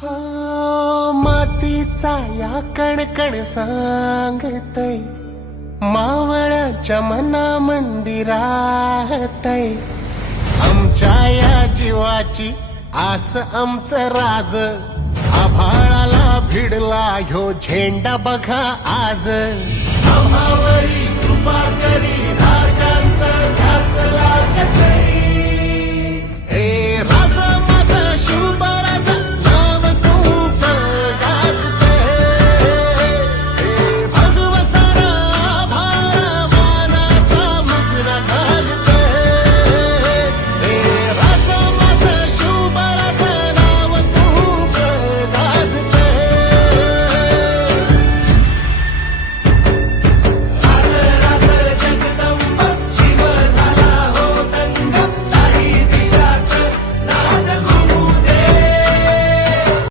हो मातीचा या कणकण सांगतय मावळ्याच्या मना मंदिरातय आमच्या या जीवाची आस आमचं राज आभाळाला भिडला ह्यो झेंडा बघा आज आम्हावरी कृपा करी राजांचा ध्यास लागतय